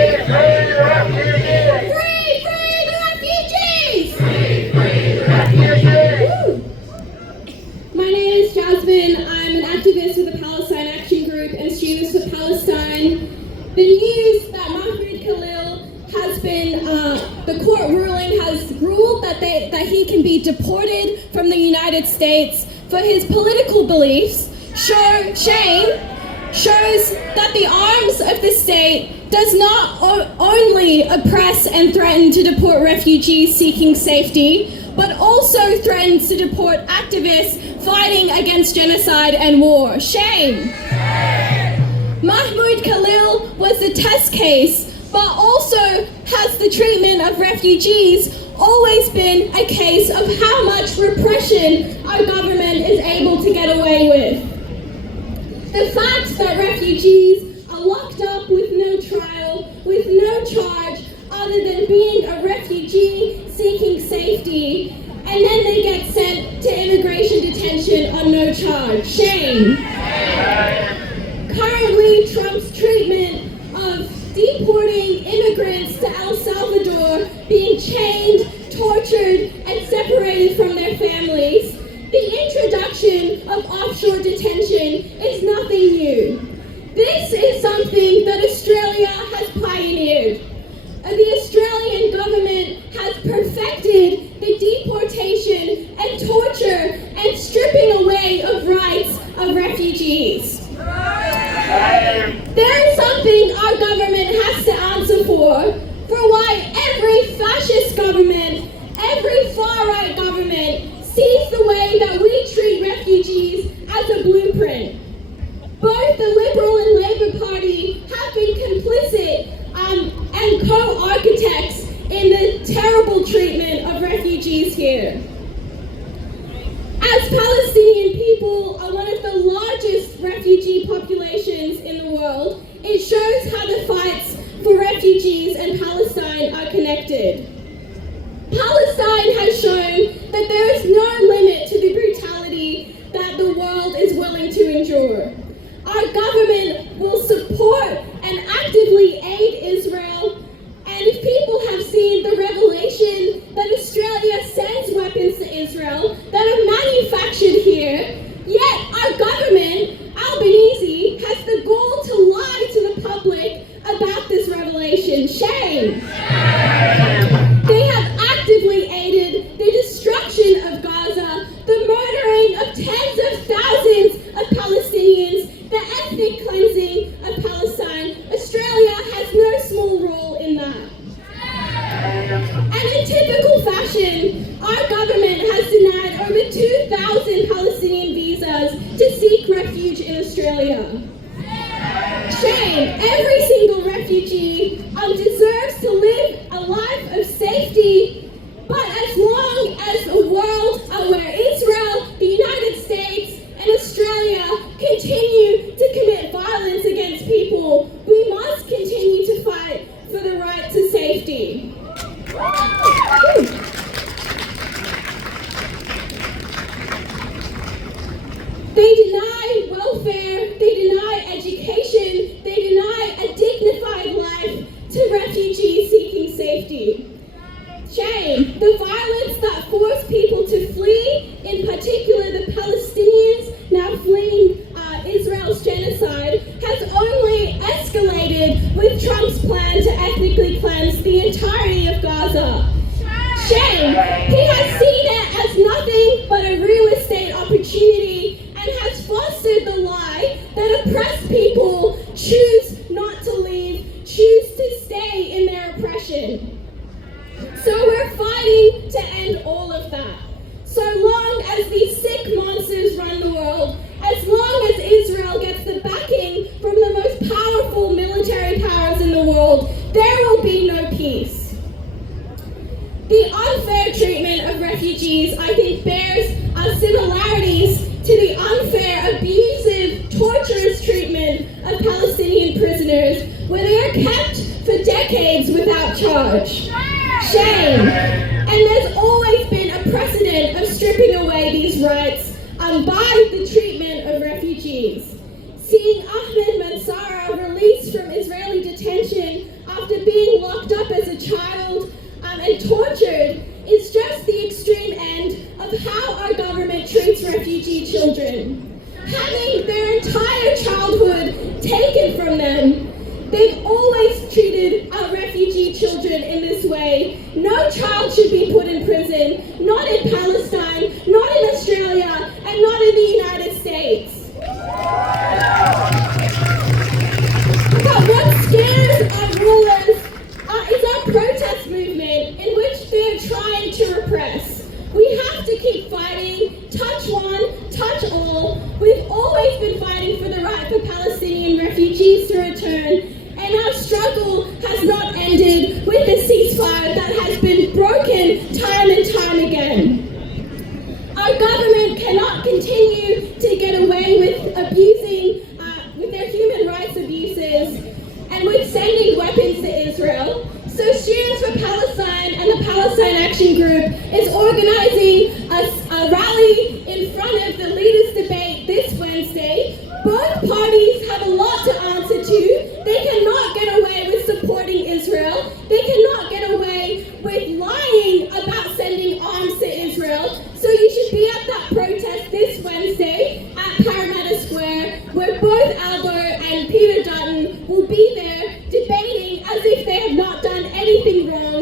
My name is Jasmine. I'm an activist with the Palestine Action Group and Students for Palestine. The news that Mahmoud Khalil has been, the court ruling has ruled that he can be deported from the United States for his political beliefs shows that the arms of the state does not only oppress and threaten to deport refugees seeking safety, but also threatens to deport activists fighting against genocide and war. Shame! Mahmoud Khalil was the test case, but also has the treatment of refugees always been a case of how much repression our government is able to get away with. The fact that refugees are locked up with no trial, with no charge, other than being a refugee seeking safety, and then they get sent to immigration detention on no charge. Shame. Currently, Trump's treatment of deporting immigrants to El Salvador, being chained, tortured, and separated from their families. The introduction of offshore detention is nothing new. This is something that Australia has pioneered. The Australian government has perfected the deportation and torture and stripping away of rights of refugees. There is something our government has to answer for why every fascist government, every far-right government sees the way that we treat refugees as a blueprint. Both the Liberal and Labour Party have been complicit and co-architects in the terrible treatment of refugees here. As Palestinian people are one of the largest refugee populations in the world, it shows how the fights for refugees and Palestine are connected. Palestine has shown that there is no limit to the brutality that the world is willing to endure. Our government will support and actively aid Israel, and if people have seen the revelation that Australia sends weapons to Israel that are manufactured here, yet our government, Albanese, has the gall to lie to the public about this revelation. Shame! They have actively aided the destruction of Gaza, the murdering of tens of thousands of Palestinians, the ethnic cleansing of Palestine. Australia has no small role in that. And in typical fashion, our government has denied over 2,000 Palestinian visas to seek refuge in Australia. Shame! Every single refugee deserves to live a life of safety, but as long as the world where Israel, the United States, and Australia continue to commit violence against people, we must continue to fight for the right to safety. They deny welfare, they deny education, they deny a dignified life to refugees seeking safety. Shame! The violence that forced people to flee, in particular the Palestinians now fleeing Israel's genocide, has only escalated with Trump's plan to ethnically cleanse the entirety of Gaza. Shame! He has seen it as nothing but a real estate opportunity and has fostered the lie that oppressed people choose not to leave, choose to stay in their oppression. So we're fighting to end all of that. So long as these sick monsters run the world, as long as Israel gets the backing from the most powerful military powers in the world, there will be no peace. The unfair treatment of refugees, I think, bears similarities to the unfair, abusive, torturous treatment of Palestinian prisoners, where they are kept for decades without charge. Shame! And there's always been a precedent of stripping away these rights by the treatment of refugees. Seeing Ahmed Mansara released from Israeli detention after after being locked up as a child and tortured is just the extreme end of how our government treats refugee children. Having their entire childhood taken from them, they've always treated our refugee children in this way. No child should be put in prison, not in Palestine, not in Australia, and not in the United States. But what scares our rulers is our protest movement in which they're trying to repress. We have to keep fighting, touch one, touch all. We've always been fighting for the right for Palestinian refugees to return, and our struggle has not ended with the ceasefire that has been broken time and time again. Our government cannot continue to get away with abusing, with their human rights abuses, and with sending weapons to Israel. So Students for Palestine and the Palestine Action Group is organizing a rally in front of the leaders' debate this Wednesday. Both parties have a lot to answer to. They cannot get away with supporting Israel. They cannot get away with lying about sending arms to Israel. So you should be at that protest this Wednesday at Parramatta Square, where both Albo and Peter Dutton will be there debating as if they have not done anything wrong